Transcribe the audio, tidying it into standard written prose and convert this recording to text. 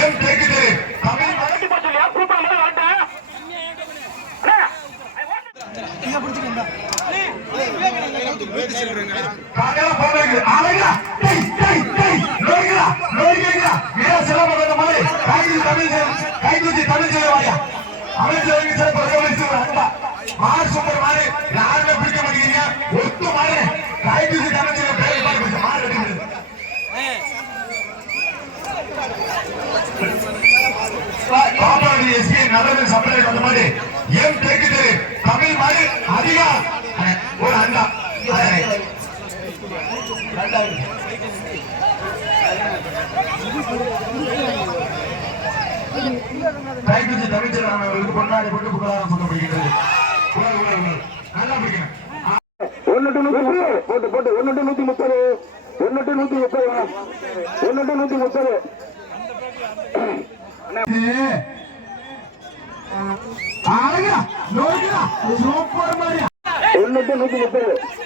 M தேக்குது Tamil நடந்து supply வந்த மாதிரி எம் தேக்குது தமிழ் மாதிரி அதிகா ஒரு அண்டா கைகுச்சி தமிழ்ச்செல்வன் அவர்களுக்கு பொன்னாடி போட்டு புகழாரம் சொல்லப்படுகிறது. நல்லா பிடிக்கணும். 1 போட்டு 1:130 1:130 சூப்பர் மாதிரி 1:130